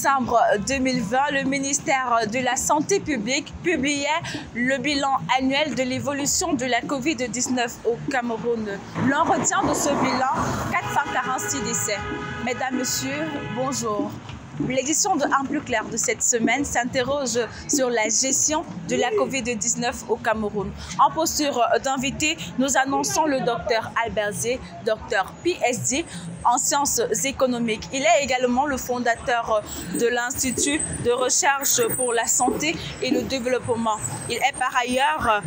décembre 2020, le ministère de la Santé publique publiait le bilan annuel de l'évolution de la COVID-19 au Cameroun. L'on retient de ce bilan 446 décès. Mesdames, Messieurs, bonjour. L'édition de Un plus clair de cette semaine s'interroge sur la gestion de la COVID-19 au Cameroun. En posture d'invité, nous annonçons le docteur Albert Zé, docteur PhD en sciences économiques. Il est également le fondateur de l'Institut de recherche pour la santé et le développement. Il est par ailleurs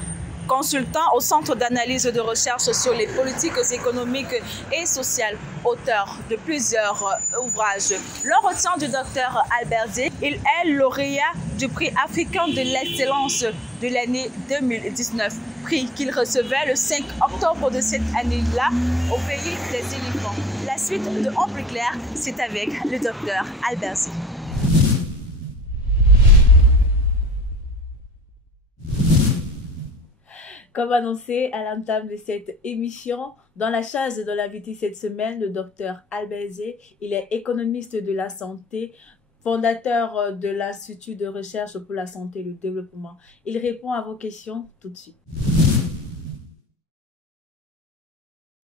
consultant au Centre d'analyse de recherche sur les politiques économiques et sociales, auteur de plusieurs ouvrages. L'on retient du docteur Albert Zé. Il est lauréat du prix africain de l'excellence de l'année 2019, prix qu'il recevait le 5 octobre de cette année-là au pays des éléphants. La suite de En plus clair, c'est avec le docteur Albert Zé. Comme annoncé à l'entame de cette émission, dans la chaise de l'invité cette semaine, le docteur Albert Zé, il est économiste de la santé, fondateur de l'Institut de recherche pour la santé et le développement. Il répond à vos questions tout de suite.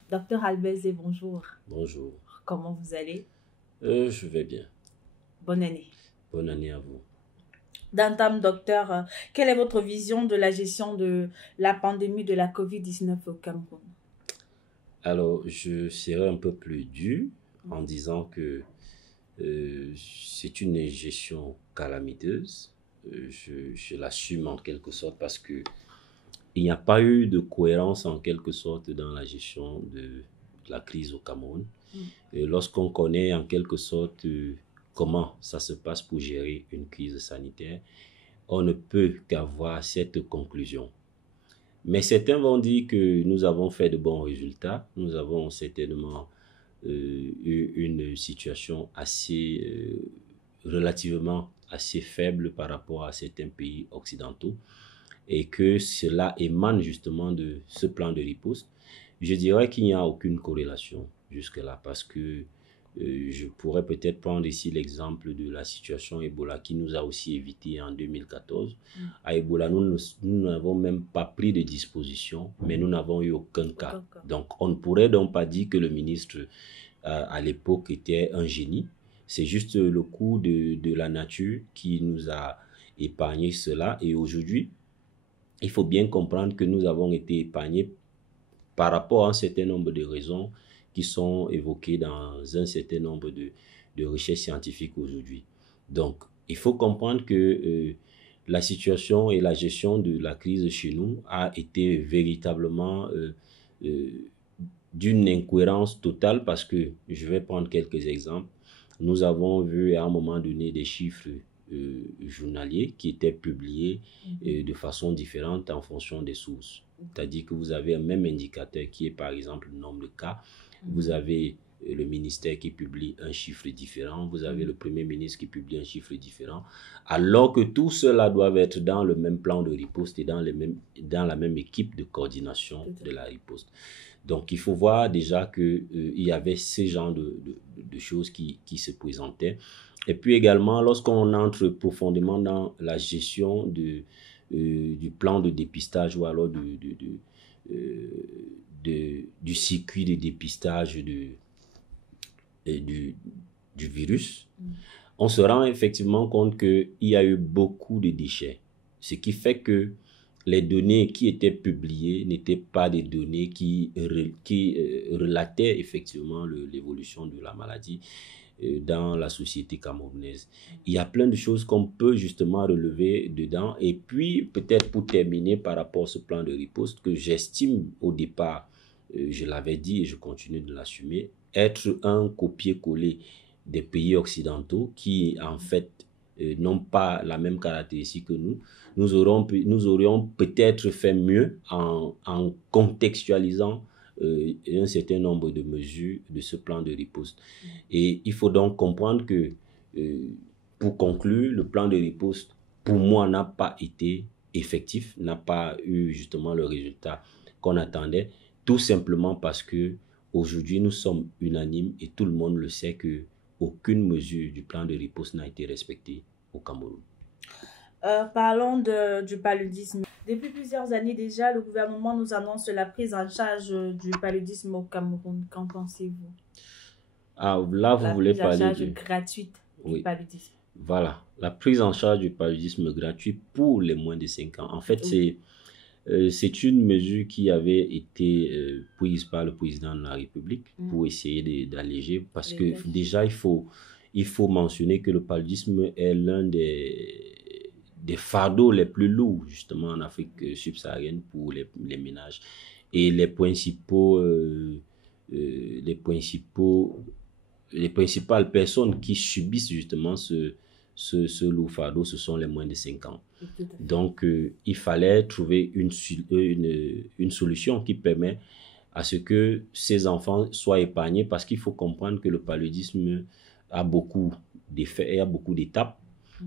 Docteur Albert Zé, bonjour. Bonjour. Comment vous allez? Je vais bien. Bonne année. Bonne année à vous. D'entame, docteur, quelle est votre vision de la gestion de la pandémie de la COVID-19 au Cameroun? Alors, je serai un peu plus dur en disant que c'est une gestion calamiteuse. Je l'assume en quelque sorte parce que il n'y a pas eu de cohérence en quelque sorte dans la gestion de la crise au Cameroun. Et lorsqu'on connaît en quelque sorte comment ça se passe pour gérer une crise sanitaire, on ne peut qu'avoir cette conclusion. Mais certains vont dire que nous avons fait de bons résultats. Nous avons certainement eu une situation assez, relativement assez faible par rapport à certains pays occidentaux et que cela émane justement de ce plan de riposte. Je dirais qu'il n'y a aucune corrélation jusque-là parce que je pourrais peut-être prendre ici l'exemple de la situation Ebola qui nous a aussi évité en 2014. À Ebola, nous n'avons même pas pris de disposition, mais nous n'avons eu aucun cas. Donc, on ne pourrait donc pas dire que le ministre à l'époque était un génie. C'est juste le coup de la nature qui nous a épargné cela. Et aujourd'hui, il faut bien comprendre que nous avons été épargnés par rapport à un certain nombre de raisons qui sont évoquées dans un certain nombre de recherches scientifiques aujourd'hui. Donc, il faut comprendre que la situation et la gestion de la crise chez nous a été véritablement d'une incohérence totale parce que, je vais prendre quelques exemples, nous avons vu à un moment donné des chiffres journaliers qui étaient publiés de façon différente en fonction des sources. C'est-à-dire que vous avez un même indicateur qui est par exemple le nombre de cas, vous avez le ministère qui publie un chiffre différent, vous avez le Premier ministre qui publie un chiffre différent, alors que tout cela doit être dans le même plan de riposte et dans la même équipe de coordination de la riposte. Donc il faut voir déjà qu'il y avait ce genre de choses qui se présentaient. Et puis également, lorsqu'on entre profondément dans la gestion du plan de dépistage ou alors du circuit de dépistage du virus, on se rend effectivement compte qu'il y a eu beaucoup de déchets. Ce qui fait que les données qui étaient publiées n'étaient pas des données qui relataient effectivement l'évolution de la maladie dans la société camerounaise. Il y a plein de choses qu'on peut justement relever dedans. Et puis, peut-être pour terminer par rapport à ce plan de riposte que j'estime au départ, je l'avais dit et je continue de l'assumer, être un copier-coller des pays occidentaux qui, en fait, n'ont pas la même caractéristique que nous. Nous aurions peut-être fait mieux en contextualisant un certain nombre de mesures de ce plan de riposte. Et il faut donc comprendre que, pour conclure, le plan de riposte, pour moi, n'a pas été effectif, n'a pas eu justement le résultat qu'on attendait, tout simplement parce que aujourd'hui nous sommes unanimes et tout le monde le sait que aucune mesure du plan de riposte n'a été respectée au Cameroun. Parlons du paludisme. Depuis plusieurs années déjà, le gouvernement nous annonce la prise en charge du paludisme au Cameroun. Qu'en pensez-vous? Ah, là, vous voulez parler de... La prise en charge gratuite du paludisme. Voilà, la prise en charge du paludisme gratuit pour les moins de 5 ans. En fait, c'est une mesure qui avait été prise par le président de la République pour essayer d'alléger, parce que déjà, il faut mentionner que le paludisme est l'un des fardeaux les plus lourds, justement, en Afrique subsaharienne pour les ménages. Et les principales personnes qui subissent justement ce lourd fardeau, ce sont les moins de 5 ans. Donc, il fallait trouver une solution qui permet à ce que ces enfants soient épargnés, parce qu'il faut comprendre que le paludisme a beaucoup d'effets et a beaucoup d'étapes.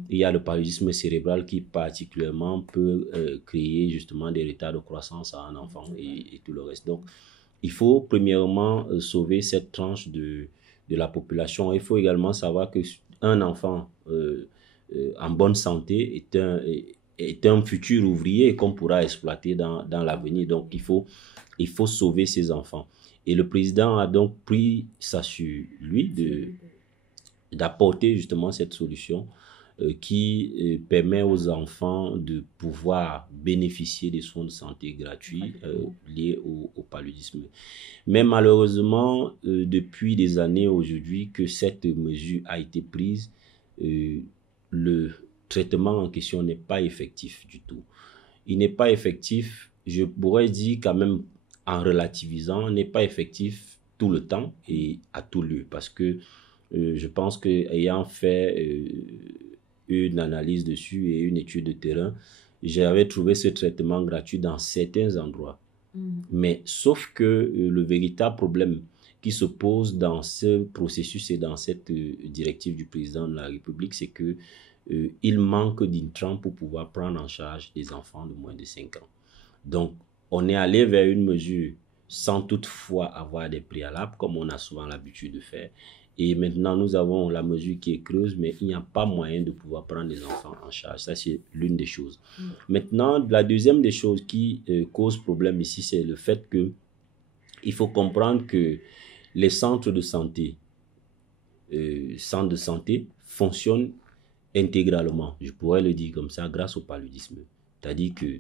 Il y a le paludisme cérébral qui particulièrement peut créer justement des retards de croissance à un enfant et tout le reste. Donc, il faut premièrement sauver cette tranche de la population. Il faut également savoir qu'un enfant en bonne santé est un futur ouvrier qu'on pourra exploiter dans l'avenir. Donc, il faut sauver ces enfants. Et le président a donc pris ça sur lui d'apporter justement cette solution qui permet aux enfants de pouvoir bénéficier des soins de santé gratuits liés au paludisme. Mais malheureusement, depuis des années aujourd'hui que cette mesure a été prise, le traitement en question n'est pas effectif du tout. Il n'est pas effectif, je pourrais dire quand même en relativisant, n'est pas effectif tout le temps et à tout lieu, parce que je pense qu'ayant fait une analyse dessus et une étude de terrain, j'avais trouvé ce traitement gratuit dans certains endroits. Mais sauf que le véritable problème qui se pose dans ce processus et dans cette directive du président de la République, c'est que il manque d'intrants pour pouvoir prendre en charge des enfants de moins de 5 ans. Donc, on est allé vers une mesure sans toutefois avoir des préalables, comme on a souvent l'habitude de faire. Et maintenant, nous avons la mesure qui est creuse, mais il n'y a pas moyen de pouvoir prendre les enfants en charge. Ça, c'est l'une des choses. Maintenant, la deuxième des choses qui cause problème ici, c'est le fait qu'il faut comprendre que les centres de santé fonctionnent intégralement, je pourrais le dire comme ça, grâce au paludisme. C'est-à-dire que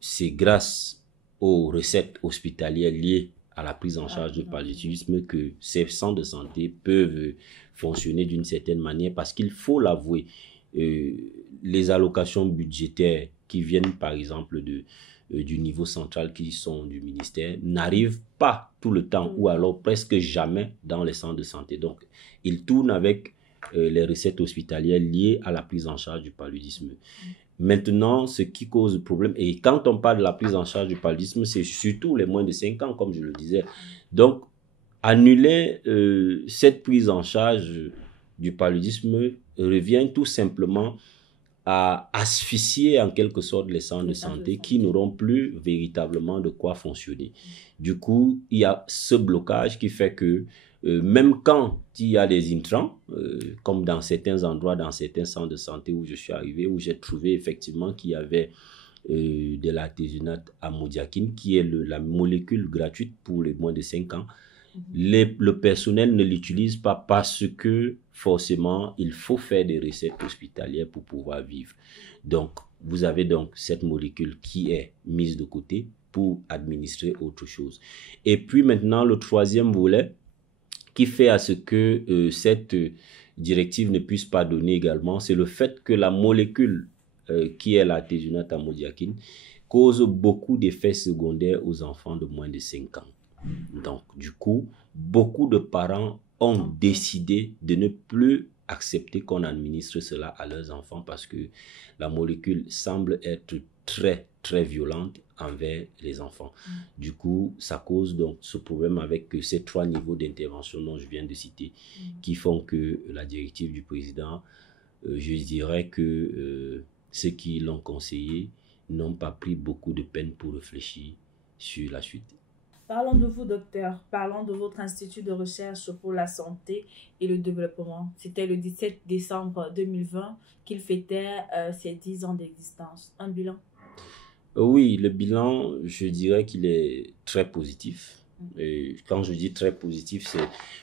c'est grâce aux recettes hospitalières liées à la prise en charge du paludisme que ces centres de santé peuvent fonctionner d'une certaine manière, parce qu'il faut l'avouer, les allocations budgétaires qui viennent par exemple du niveau central, qui sont du ministère, n'arrivent pas tout le temps ou alors presque jamais dans les centres de santé. Donc, ils tournent avec les recettes hospitalières liées à la prise en charge du paludisme. Maintenant, ce qui cause le problème, et quand on parle de la prise en charge du paludisme, c'est surtout les moins de 5 ans, comme je le disais. Donc, annuler cette prise en charge du paludisme revient tout simplement à asphyxier en quelque sorte les centres de santé qui n'auront plus véritablement de quoi fonctionner. Du coup, il y a ce blocage qui fait que même quand il y a des intrants, comme dans certains endroits, dans certains centres de santé où je suis arrivé, où j'ai trouvé effectivement qu'il y avait de l'artésunate amodiaquine, qui est la molécule gratuite pour les moins de 5 ans. Le personnel ne l'utilise pas parce que forcément il faut faire des recettes hospitalières pour pouvoir vivre. Donc vous avez donc cette molécule qui est mise de côté pour administrer autre chose. Et puis maintenant, le troisième volet qui fait à ce que cette directive ne puisse pas donner également, c'est le fait que la molécule qui est l'artésunate amodiaquine cause beaucoup d'effets secondaires aux enfants de moins de 5 ans. Donc, du coup, beaucoup de parents ont décidé de ne plus accepter qu'on administre cela à leurs enfants parce que la molécule semble être très, très violente envers les enfants. Du coup, ça cause donc ce problème avec ces 3 niveaux d'intervention dont je viens de citer qui font que la directive du président, je dirais que ceux qui l'ont conseillé n'ont pas pris beaucoup de peine pour réfléchir sur la suite. Parlons de vous, docteur. Parlons de votre institut de recherche pour la santé et le développement. C'était le 17 décembre 2020 qu'il fêtait ses 10 ans d'existence. Un bilan? Oui, le bilan, je dirais qu'il est très positif. Et quand je dis très positif,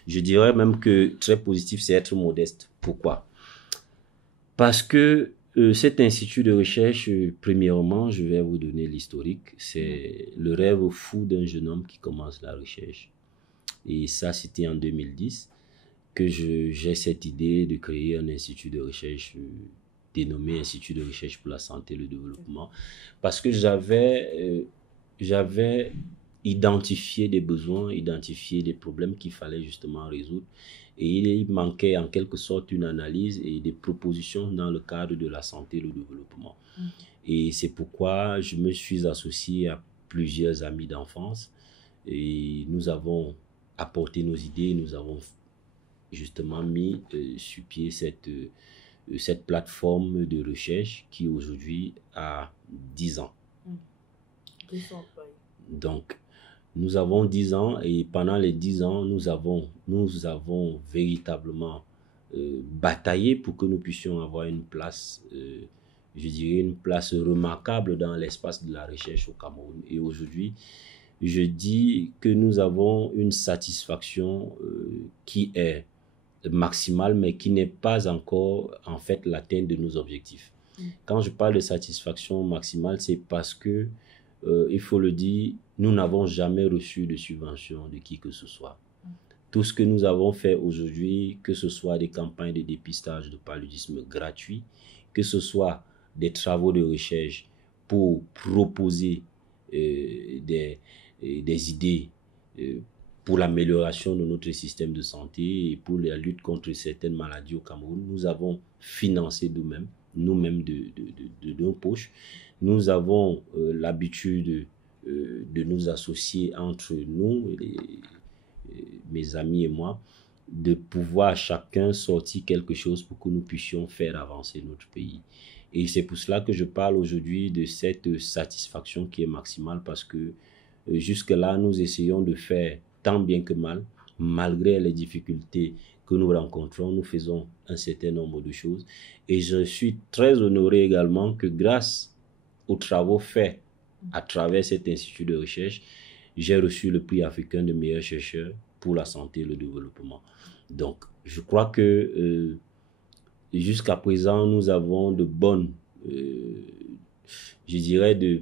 je dirais même que très positif, c'est être modeste. Pourquoi? Parce que cet institut de recherche, premièrement, je vais vous donner l'historique. C'est le rêve fou d'un jeune homme qui commence la recherche. Et ça, c'était en 2010 que j'ai cette idée de créer un institut de recherche dénommé Institut de recherche pour la santé et le développement. Parce que j'avais identifié des besoins, identifié des problèmes qu'il fallait justement résoudre. Et il manquait en quelque sorte une analyse et des propositions dans le cadre de la santé et le développement. Et c'est pourquoi je me suis associé à plusieurs amis d'enfance et nous avons apporté nos idées, nous avons justement mis sur pied cette plateforme de recherche qui aujourd'hui a 10 ans. Donc, nous avons 10 ans et pendant les 10 ans, nous avons véritablement bataillé pour que nous puissions avoir une place, je dirais une place remarquable dans l'espace de la recherche au Cameroun. Et aujourd'hui, je dis que nous avons une satisfaction qui est maximale, mais qui n'est pas encore en fait l'atteinte de nos objectifs. Quand je parle de satisfaction maximale, c'est parce que, il faut le dire, nous n'avons jamais reçu de subvention de qui que ce soit. Tout ce que nous avons fait aujourd'hui, que ce soit des campagnes de dépistage de paludisme gratuits, que ce soit des travaux de recherche pour proposer des idées pour l'amélioration de notre système de santé et pour la lutte contre certaines maladies au Cameroun, nous avons financé nous-mêmes de nos poches. Nous avons l'habitude de nous associer entre nous, mes amis et moi, de pouvoir chacun sortir quelque chose pour que nous puissions faire avancer notre pays. Et c'est pour cela que je parle aujourd'hui de cette satisfaction qui est maximale parce que jusque-là, nous essayons de faire tant bien que mal, malgré les difficultés que nous rencontrons, nous faisons un certain nombre de choses. Et je suis très honoré également que grâce aux travaux faits à travers cet institut de recherche, j'ai reçu le prix africain de meilleur chercheur pour la santé et le développement. Donc, je crois que jusqu'à présent, nous avons de bonnes, je dirais, de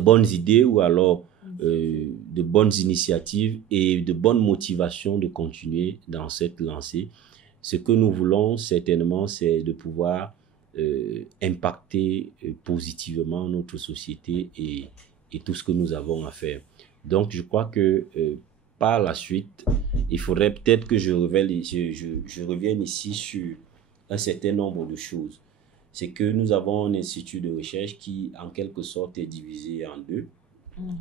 bonnes idées ou alors de bonnes initiatives et de bonnes motivations de continuer dans cette lancée. Ce que nous voulons certainement, c'est de pouvoir impacter positivement notre société et tout ce que nous avons à faire. Donc, je crois que par la suite, il faudrait peut-être que je revienne ici sur un certain nombre de choses. C'est que nous avons un institut de recherche qui, en quelque sorte, est divisé en deux.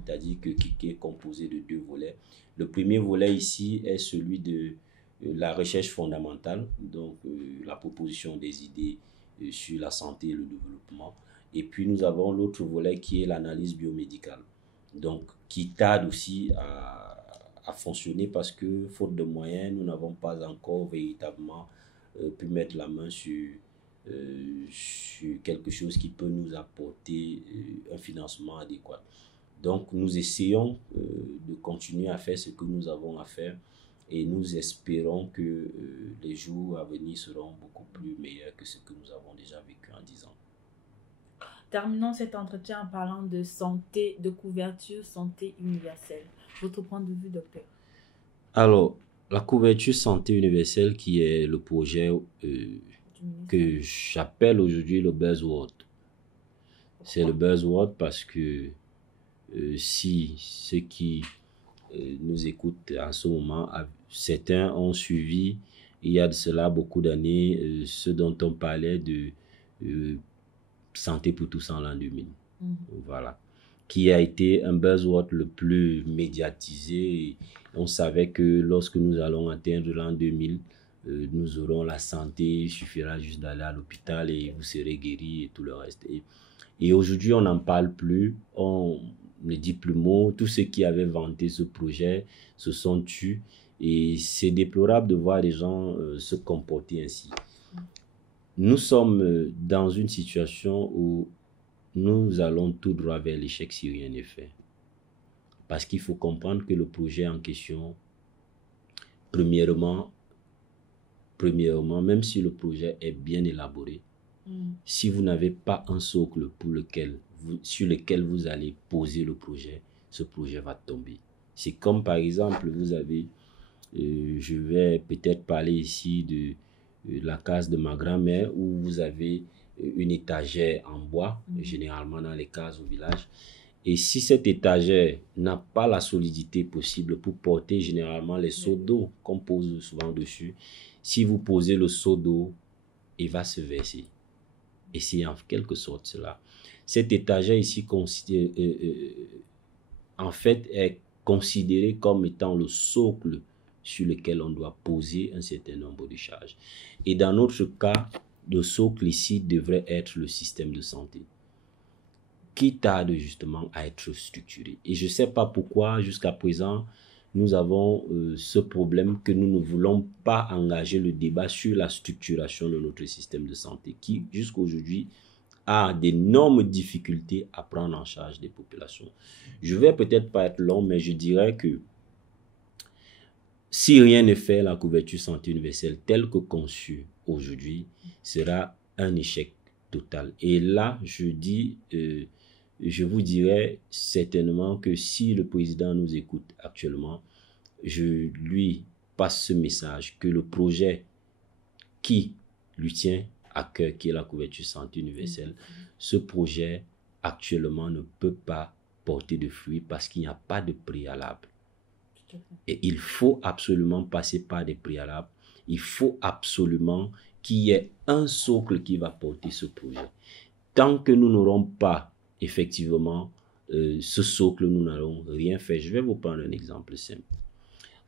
C'est-à-dire qui est composé de deux volets. Le premier volet ici est celui de la recherche fondamentale, donc la proposition des idées sur la santé et le développement. Et puis nous avons l'autre volet qui est l'analyse biomédicale, donc qui tarde aussi à fonctionner parce que, faute de moyens, nous n'avons pas encore véritablement pu mettre la main sur quelque chose qui peut nous apporter un financement adéquat. Donc, nous essayons de continuer à faire ce que nous avons à faire et nous espérons que les jours à venir seront beaucoup plus meilleurs que ce que nous avons déjà vécu en 10 ans. Terminons cet entretien en parlant de santé, de couverture santé universelle. Votre point de vue, docteur? Alors, la couverture santé universelle qui est le projet que j'appelle aujourd'hui le buzzword. C'est le buzzword parce que si ceux qui nous écoutent en ce moment, certains ont suivi il y a de cela beaucoup d'années ce dont on parlait de santé pour tous en l'an 2000. Voilà. Qui a été un buzzword le plus médiatisé. On savait que lorsque nous allons atteindre l'an 2000, nous aurons la santé, il suffira juste d'aller à l'hôpital et vous serez guéri et tout le reste. Et aujourd'hui, on n'en parle plus. les diplômés, tous ceux qui avaient vanté ce projet se sont tus. Et c'est déplorable de voir les gens se comporter ainsi. Nous sommes dans une situation où nous allons tout droit vers l'échec si rien n'est fait. Parce qu'il faut comprendre que le projet en question, premièrement, même si le projet est bien élaboré, si vous n'avez pas un socle sur lequel vous allez poser le projet, ce projet va tomber. C'est comme par exemple, vous avez, je vais peut-être parler ici de la case de ma grand-mère où vous avez une étagère en bois, généralement dans les cases au village. Et si cette étagère n'a pas la solidité possible pour porter généralement les seaux d'eau qu'on pose souvent dessus, si vous posez le seau d'eau, il va se verser. Et c'est en quelque sorte cela. Cette étagère ici, en fait, est considérée comme étant le socle sur lequel on doit poser un certain nombre de charges. Et dans notre cas, le socle ici devrait être le système de santé, qui tarde justement à être structuré. Et je ne sais pas pourquoi, jusqu'à présent, nous avons ce problème que nous ne voulons pas engager le débat sur la structuration de notre système de santé, qui, jusqu'à aujourd'hui, a d'énormes difficultés à prendre en charge des populations. Je ne vais peut-être pas être long, mais je dirais que si rien n'est fait, la couverture santé universelle telle que conçue aujourd'hui sera un échec total. Et là, je vous dirais certainement que si le président nous écoute actuellement, je lui passe ce message que le projet qui lui tient à cœur, qui est la couverture santé universelle, ce projet actuellement ne peut pas porter de fruits parce qu'il n'y a pas de préalable. Et il faut absolument passer par des préalables. Il faut absolument qu'il y ait un socle qui va porter ce projet. Tant que nous n'aurons pas effectivement ce socle, nous n'allons rien faire. Je vais vous prendre un exemple simple.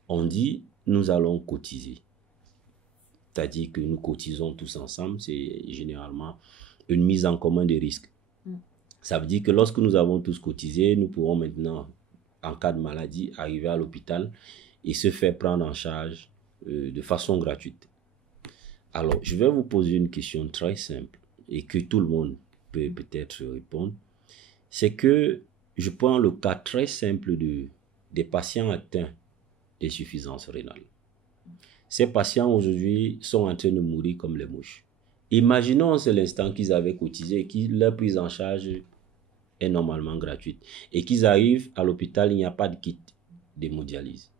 On dit, nous allons cotiser. C'est-à-dire que nous cotisons tous ensemble. C'est généralement une mise en commun des risques. Ça veut dire que lorsque nous avons tous cotisé, nous pourrons maintenant, en cas de maladie, arriver à l'hôpital et se faire prendre en charge de façon gratuite. Alors, je vais vous poser une question très simple et que tout le monde peut peut-être répondre. C'est que je prends le cas très simple des patients atteints d'insuffisance rénale. Ces patients aujourd'hui sont en train de mourir comme les mouches. Imaginons c'est l'instant qu'ils avaient cotisé et que leur prise en charge est normalement gratuite et qu'ils arrivent à l'hôpital, il n'y a pas de kit d'hémodialyse.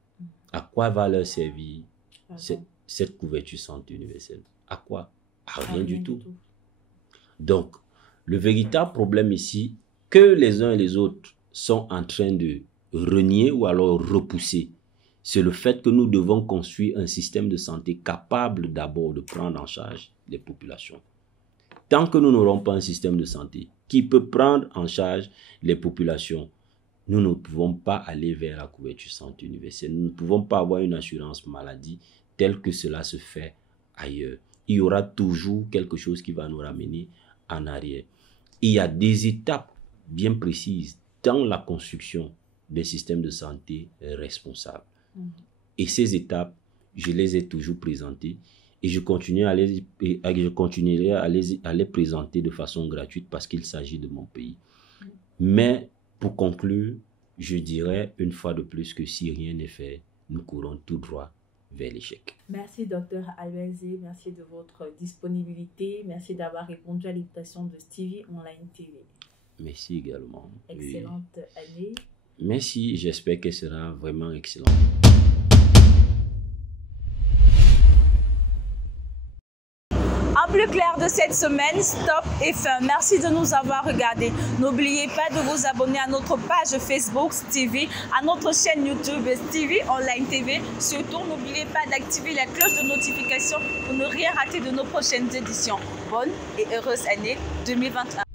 À quoi va leur servir cette couverture santé universelle? À quoi? À rien du tout. Donc, le véritable problème ici, que les uns et les autres sont en train de renier ou alors repousser, c'est le fait que nous devons construire un système de santé capable d'abord de prendre en charge les populations. Tant que nous n'aurons pas un système de santé qui peut prendre en charge les populations, nous ne pouvons pas aller vers la couverture santé universelle. Nous ne pouvons pas avoir une assurance maladie telle que cela se fait ailleurs. Il y aura toujours quelque chose qui va nous ramener en arrière. Il y a des étapes bien précises dans la construction des systèmes de santé responsables. Et ces étapes, je les ai toujours présentées et je continuerai à les présenter de façon gratuite parce qu'il s'agit de mon pays. Mais pour conclure, je dirais une fois de plus que si rien n'est fait, nous courons tout droit vers l'échec. Merci Dr Albert Zé, merci de votre disponibilité, merci d'avoir répondu à l'invitation de Stevie Online TV. Merci également. Excellente année. Merci, j'espère que ce sera vraiment excellent. En plus clair de cette semaine, stop et fin. Merci de nous avoir regardés. N'oubliez pas de vous abonner à notre page Facebook Stevie, à notre chaîne YouTube Stevie Online TV. Surtout, n'oubliez pas d'activer la cloche de notification pour ne rien rater de nos prochaines éditions. Bonne et heureuse année 2021.